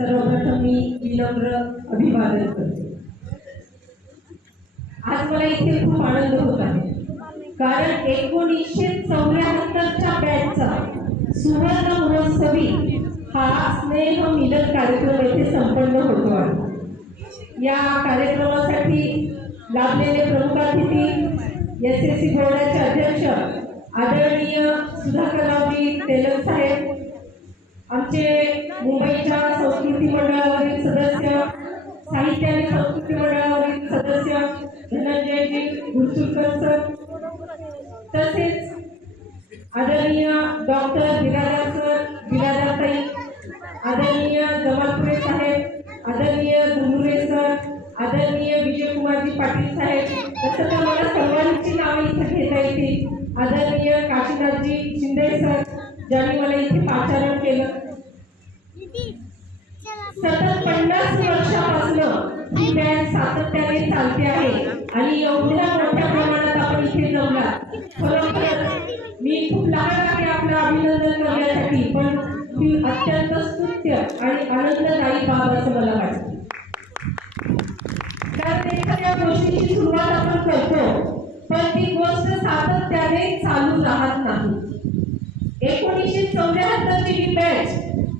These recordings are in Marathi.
सर्वप्रथम मी विनम्र अभिवादन करते. आज मला इथे खूप आनंद होत आहे. कारण एकोणीसशे चौऱ्याहत्तरच्या बॅचचा सुवर्ण महोत्सवी हा स्नेह मिलन कार्यक्रम येथे संपन्न होतो आहे. या कार्यक्रमासाठी लाभलेले प्रमुख अतिथी एस एस सी बोर्डाचे अध्यक्ष आदरणीय सुधाकररावजी तेलंग साहेब आमचे मुंबईच्या संस्कृती मंडळावरील सदस्य साहित्य आणि संस्कृती मंडळावरील सदस्य धनंजयजी गुरसुलकर सर तसेच आदरणीय डॉक्टर बिरादार सर बिरादाताई आदरणीय जमालपुरे साहेब आदरणीय धनुरे सर आदरणीय विजयकुमारजी पाटील साहेब तसं तर मला सर्वांची नावं इथे घेता येतील. आदरणीय काशीनाथजी शिंदे सर ज्यांनी मला इथे पाचारण केलं. सतत पन्नास वर्षापासून ही बँक सातत्याने चालते आहे. आणि एवढ्या मोठ्या प्रमाणात आपण इथे जमला खरोखर मी खूप लहान आहे आपलं अभिनंदन करण्यासाठी पण ही अत्यंत स्तुत्य आणि आनंददायी बाब असं मला वाटतं. कारण एखाद्या गोष्टीची सुरुवात आपण करतो पण ती गोष्ट सातत्याने चालू राहत नाही. एकोणीसशे चौऱ्याहत्तरची ही बॅच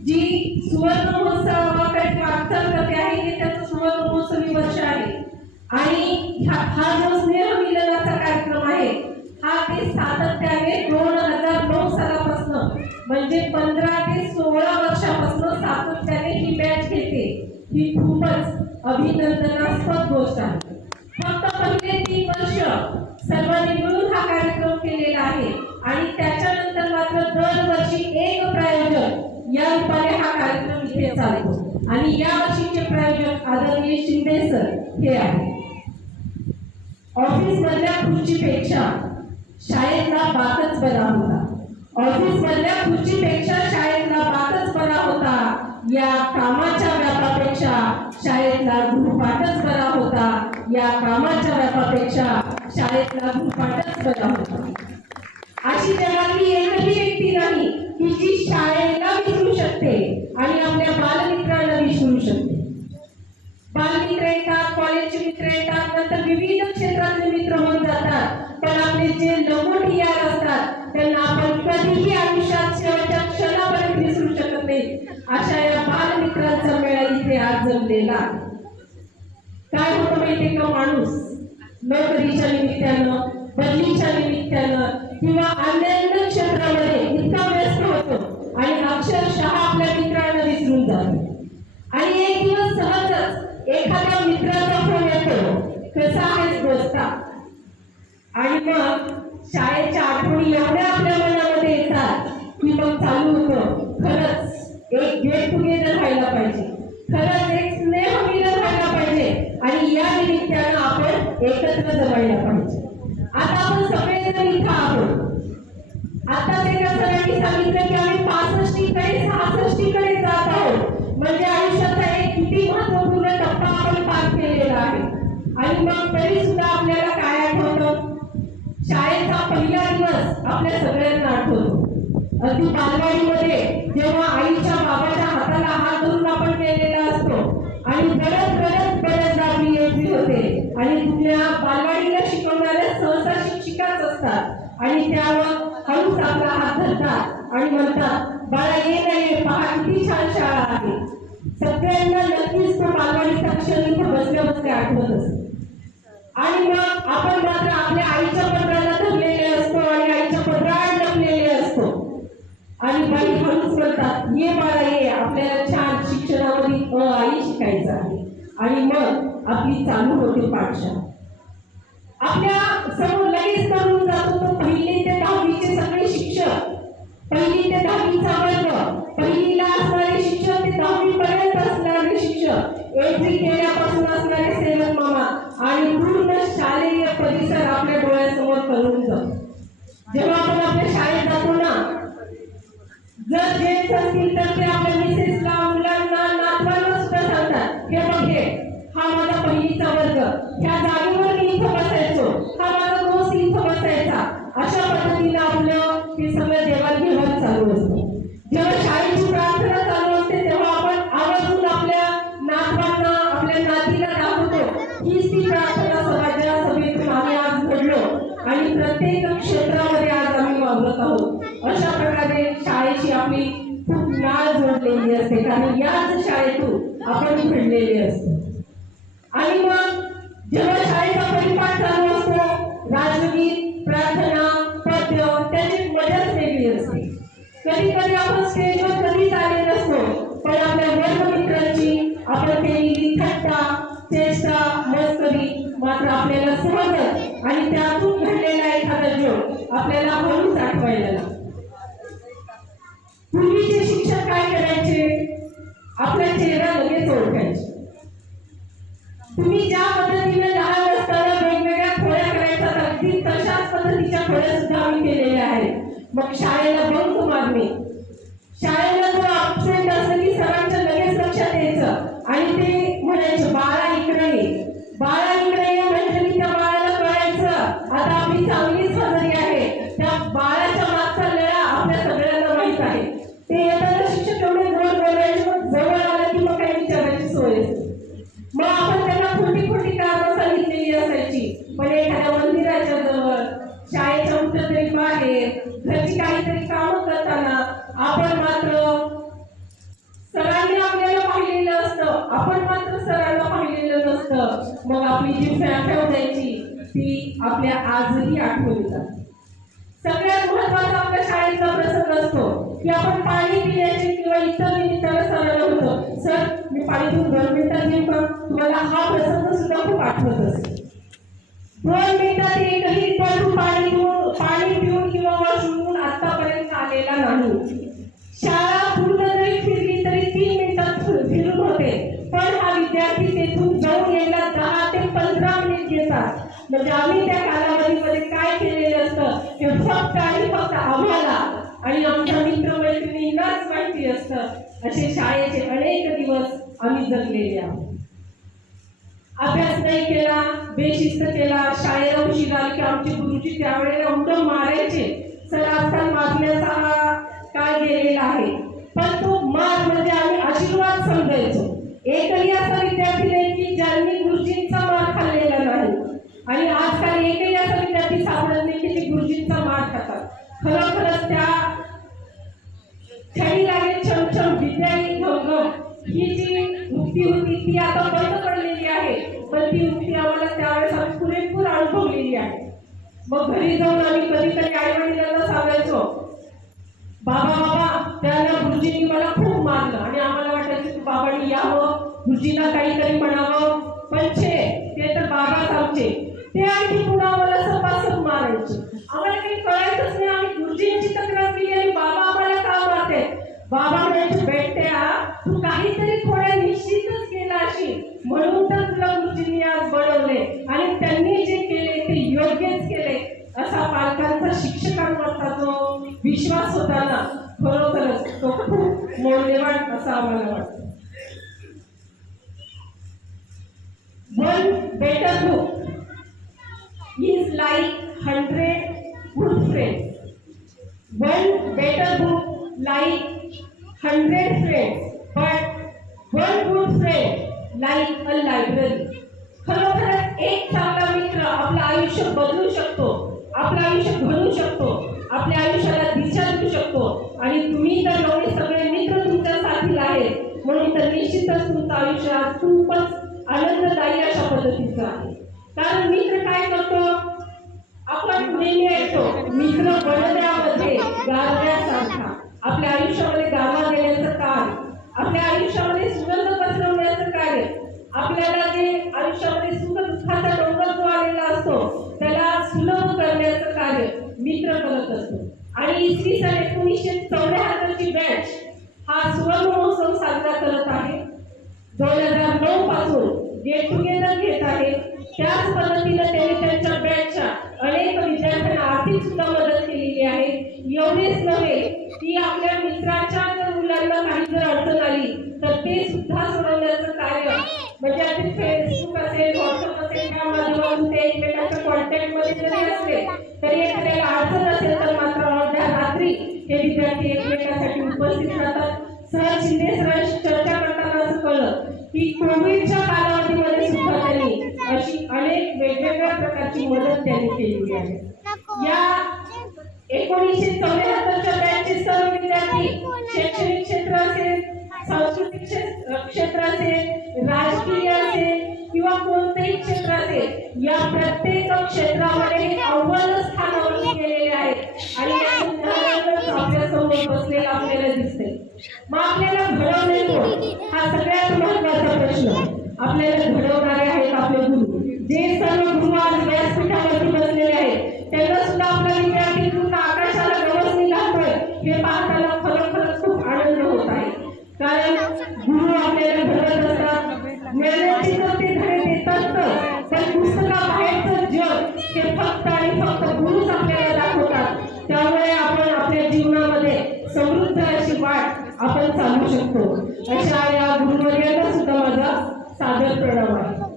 जी सुवर्ण महोत्सवाकडे वाटचाल करते आहे हे त्याचं सुवर्ण महोत्सवी वर्ष आहे. आणि हा हा जो स्नेह मिलनाचा कार्यक्रम आहे. हा ते सातत्याने दोन हजार नऊ सालापासून म्हणजे पंधरा ते सोळा वर्षापासून सातत्याने ही मॅच घेते. ही खूपच अभिनंदनास्पद गोष्ट आहे फक्त पहिले तीन वर्ष सर्वांनी मिळून हा कार्यक्रम केलेला आहे आणि त्याच्यानंतर मात्र दरवर्षी एक प्रायोजक या रूपाने हा कार्यक्रम इथे चालतो आणि या वर्षीचे प्रायोजक आदरणीय शिंदे सर हे आहे ऑफिस मधल्या खुर्चीपेक्षा शाळेतला बाकच बरा होता. ऑफिस मधल्या खुर्चीपेक्षा शाळेतला बाकच बरा होता. या कामाच्या व्यापापेक्षा शाळेतला गुरुपाठच बरा होता. या कामाच्या व्यापापेक्षा शाळेतला गुरुपाठच बरा होता. अशी जगातली एकही व्यक्ती नाही की जी शाळेला काय होतं माहितीये का? माणूस नोकरीच्या निमित्तानं बदलीच्या निमित्तानं किंवा अन्य क्षेत्रामध्ये इतका व्यस्त होतो आणि अक्षरशः आपल्या मित्रांना विसरून जातो. आणि एक दिवस सहजच एखाद्या मित्राचा फोन येतो कसा आहेस दोस्ता? आणि मग शाळेच्या आठवणी एवढ्या आपल्या मनामध्ये येतात की मग चालू होतं खरंच एक गेट टुगेदर व्हायला पाहिजे. खरंच एक स्नेह मिलन व्हायला पाहिजे आणि या निमित्तानं आपण एकत्र जमायला पाहिजे आता आपण सगळेजण इथं आहोत. आता एका सरांनी सांगितलं की आम्ही पासष्टीकडे सहासष्टीकडे जात आहोत. म्हणजे आयुष्याचा एक किती महत्त्वपूर्ण टप्पा आपण पार केलेला आहे. आणि मग तरी सुद्धा आपल्याला काय आठवतं? शाळेचा पहिला दिवस आपल्या सगळ्यांना आठवतो. अगदी बालवाडीमध्ये जेव्हा आणि कुठल्या बालवाडीला शिकवणाऱ्या सहसा शिक्षिकाच असतात. आणि त्यावर हळूच आपला हात धरतात आणि म्हणतात बाळा ये नाही पहा किती छान शाळा आहे. सगळ्यांना नक्कीच तो बालवाडीचा क्षण इथं बसल्या बसल्या आठवत असतो आणि मग आपण मात्र आपल्या आईच्या होते पाठशा. आपल्यासमोर लगेच तरुण जातो तो पहिली ते दहावीचे सगळे शिक्षक. पहिली ते दहावीचा वर्ग. पहिलीला असणारे शिक्षक ते दहावी पर्यंत असणारे शिक्षक. एंट्री केल्यापासून असणारे सेवन मामा. आणि पूर्ण शालेय परिसर आपल्या डोळ्यासमोर करून जातो. जेव्हा आपण आपल्या शाळेत जातो ना जर जेंट्स असतील तर ते आपल्या मिसेसला चालू असते. जेव्हा शाळेची प्रार्थना चालू असते तेव्हा आपण आवर्जून आपल्या नातवांना आपल्या नातीला दाखवतो. हीच ती प्रार्थना समाजा सभेतून आम्ही आज घडलो. आणि प्रत्येक क्षेत्रामध्ये आज आम्ही वावरत आहोत. अशा प्रकारे शाळेची आपली खूप नाळ जोडलेली असते. कारण याच शाळेतून आपण घडलेली असतो. आणि मग कधी कधी आपण स्टेजवर कधीच आले नसतो. पण आपल्या वर्गमित्रांची आपण केलेली थट्टा चेष्टा मस्करी मात्र आपल्याला सहजच आणि त्यातून घडलेला एखादा जोक आपल्याला हळूच आठवायला लागतो. पूर्वीचे शिक्षक काय करायचे? आपला चेहरा लगेच ओळखायचे. तुम्ही ज्या पद्धतीने लहान असताना वेगवेगळ्या खोड्या करायचा अगदी तशाच पद्धतीच्या खोड्या सुद्धा आम्ही केलेल्या मग शाळेला बंक मारणे शाळेला मग आपली जी फॅफॅव द्यायची ती आपल्या आजही आठवण सगळ्यात महत्त्वाचा आपल्या शाळेचा प्रसंग असतो की आपण पाणी पिण्याची किंवा इतर निमित्तानं सरळ होतो. सर मी पाणी घेऊन दोन मिनिटात येऊ का तुम्हाला हा प्रसंग सुद्धा खूप आठवत असेल. दोन मिनिटात एकही पण पाणी पिऊन पाणी पिऊन किंवा वॉशरूम आतापर्यंत आलेला नाही. शाळा पूर्ण जरी फिरली तरी तीन मिनिटात फिरून होते. पण हा विद्यार्थी तेथून जाऊन यायला असतात म्हणजे आम्ही त्या कालावधीमध्ये काय केलेलं असतं हे फक्त आणि फक्त आम्हाला आणि आमच्या मित्रमैत्रिणींनाच माहिती असतं. असे शाळेचे अनेक दिवस आम्ही जगलेले आहोत. अभ्यास नाही केला बेशिस्त केला शाळेला उशीर आली की आमचे गुरुजी त्यावेळेला उलट मारायचे. सरासर आजकाल मारण्याचा हा काळ गेलेला आहे. पण तो मार म्हणजे आम्ही आशीर्वाद समजायचो. एकही असा विद्यार्थी नाही की ज्यांनी गुरुजींचा मार आणि आजकाल एकही असं विद्यार्थी सापडत नाही की ते गुरुजींचा मार खातात. खरोखरच त्या छडी लागेल छमछम विद्या घमघम ही जी उक्ती होती ती आता बंद पडलेली आहे. पण ती उक्ती आम्हाला त्यावेळेस आम्ही पुरेपूर अनुभवलेली आहे. मग घरी जाऊन आम्ही कधी कधी आई वडिलांना सांगायचो बाबा बाबा त्यांना गुरुजींनी मला खूप मारलं आणि आम्हाला वाटायचं की बाबांनी यावं गुरुजींना काहीतरी म्हणावं. पण छे ते तर बाबाच आमचे. ते आणखी पुन्हा आम्हाला सपासून मारायचे आम्हाला काही कळायचंच नाही आम्ही गुरुजींची तक्रार केली आणि बाबा आम्हाला का मारते बाबा म्हणायचे बेट्या तू काहीतरी थोड्या निश्चितच केला अशी म्हणून तर तुला गुरुजींनी आज बनवले आणि त्यांनी जे केले ते योग्यच केले. असा पालकांचा शिक्षकांवरचा जो विश्वास होता ना खरोखरच तो खूप मौल्यवान असा आम्हाला वाटतो. One better book is like hundred good friends. One better book like hundred friends, but one good friend like a library. खरोखरच एक चांगला मित्र आपलं आयुष्य बदलू शकतो आपलं आयुष्य घडू शकतो आपल्या आयुष्याला दिशा देऊ शकतो आणि तुम्ही तर एवढे सगळे मित्र तुमच्या साथीला आहेत म्हणून तर निश्चितच तुमचं आयुष्य खूपच आनंददायी अशा पद्धतीचं आहे कारण मित्र काय करतो? आपण नेहमी ऐकतो मित्र बनवण्यामध्ये गारव्यासारखा. आपल्या आयुष्यामध्ये गारवा देण्याचं काय आपल्या आयुष्यामध्ये सुगंध पसरवण्याचं कार्य. आपल्याला जे आयुष्यामध्ये सुख दुःखाचा डोंगर जो आलेला असतो त्याला सुलभ करण्याचं कार्य मित्र करत असतो. आणि इसवी सन एकोणीसशे चौऱ्याहत्तरची बॅच हा सुवर्ण महोत्सव साजरा करत आहे. दोन हजार नऊ पासून गेट टुगेदर घेत आहे त्याच पद्धतीनं त्यांनी त्यांच्या बॅचच्या अनेक विद्यार्थ्यांना आर्थिक सुद्धा मदत केलेली आहे. एवढेच नव्हे की आपल्या मित्राच्या जर मुलांना काही जर अडचण आली तर ते सुद्धा सोडवण्याचं कार्य म्हणजे आता फेसबुक असेल व्हॉट्सअप असेल त्या माध्यमातून ते एकमेकांच्या कॉन्टॅक्टमध्ये जरी असले तरी एखाद्याला अडचण असेल तर मात्र अर्ध्या रात्री हे विद्यार्थी एकमेकांसाठी उपस्थित राहतात. सहज शिंदे सरांशी चर्चा करताना असं कळलं की कोविडच्या कालावधीमध्ये सुद्धा त्यांनी अशी अनेक वेगवेगळ्या प्रकारची मदत त्यांनी केलेली आहे. या एकोणीसशे चौऱ्याहत्तरच्या बॅचचे सर्व विद्यार्थी शैक्षणिक क्षेत्र असेल सांस्कृतिक क्षेत्र असेल राजकीय असेल किंवा कोणतेही क्षेत्र असेल या प्रत्येक क्षेत्रामध्ये अव्वल स्थानावरती गेलेले आहेत आणि याचं उदाहरणच आपल्यासमोर बसलेलं आपल्याला दिसते मग आपल्याला घडवणे कोण हा सगळ्यात महत्त्वाचा प्रश्न आपल्याला घडवणारे आहेत आपले गुरु जे सर्व गुरु आज व्यासपीठावरती बसलेले आहेत त्यांना सुद्धा आपला विद्यार्थी पूर्ण आकाशाला गवसणी घालतोय हे पाहताना खरोखरच खूप आनंद होत आहे. कारण गुरु आपल्याला घडवत असतात. मिळण्याची तर ते धडे देतात पण पुस्तकाबाहेरचं जग हे फक्त आणि फक्त गुरुच आपल्याला दाखवतात. त्यामुळे आपण आपल्या जीवनामध्ये समृद्ध अशी वाट आपण चालू शकतो. अशा या गुरुवर्यांना सुद्धा माझा सादर प्रणाम आहे.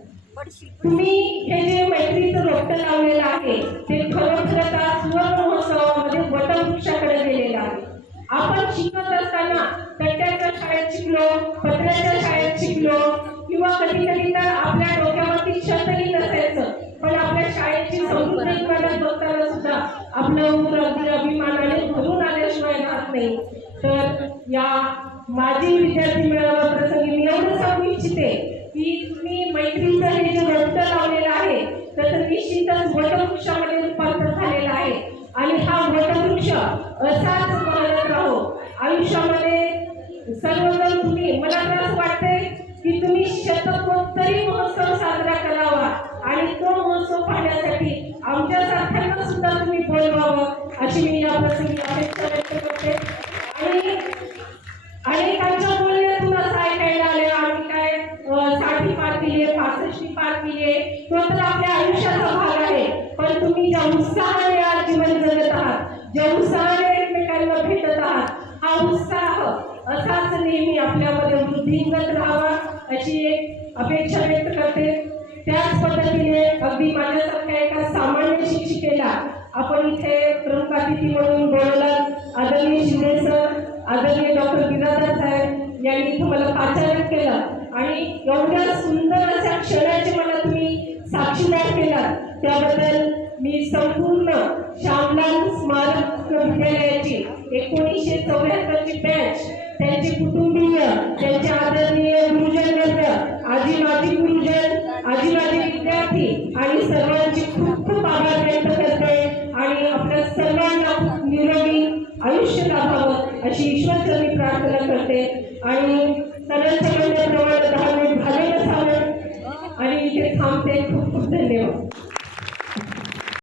तुम्ही हे जे मैत्रीचं रोपटं लावलेलं आहे ते खरोखर आता सुवर्ण महोत्सवामध्ये वटवृक्षाकडे आपण शिकत असताना कट्ट्याच्या शाळेत शिकलो पत्र्याच्या शाळेत शिकलो किंवा कधी कधी तर आपल्या डोक्यावरती छतही नसायचं. पण आपल्या शाळेची समृद्ध इमारत बघताना सुद्धा आपलं ऊर अगदी अभिमानाने भरून आल्याशिवाय राहत नाही. तर या माजी विद्यार्थी मेळावा प्रसंगी मी एवढं सांगू इच्छिते की तुम्ही मैत्रीचं हे जे रक्त लावलेलं आहे त्याचं निश्चितच वटवृक्षामध्ये रूपांतर झालेलं आहे. आणि हा वटवृक्ष असा बोलवावं अशी मी या प्रसंगी अपेक्षा व्यक्त करते पद्धतीने अगदी माझ्यासारख्या एका सामान्य शिक्षिकेला आपण इथे प्रमुख अतिथी म्हणून बोलवलं. आदरणीय शिंदे सर आदरणीय डॉक्टर बिरादर साहेब यांनी इथं मला पाचारण केलं. आणि एवढ्या सुंदर अशा क्षणाची मला तुम्ही साक्षीदार केला त्याबद्दल मी संपूर्ण श्यामलाल स्मारक विद्यालयाची एकोणीसशे चौऱ्याहत्तरची बॅच त्यांचे कुटुंब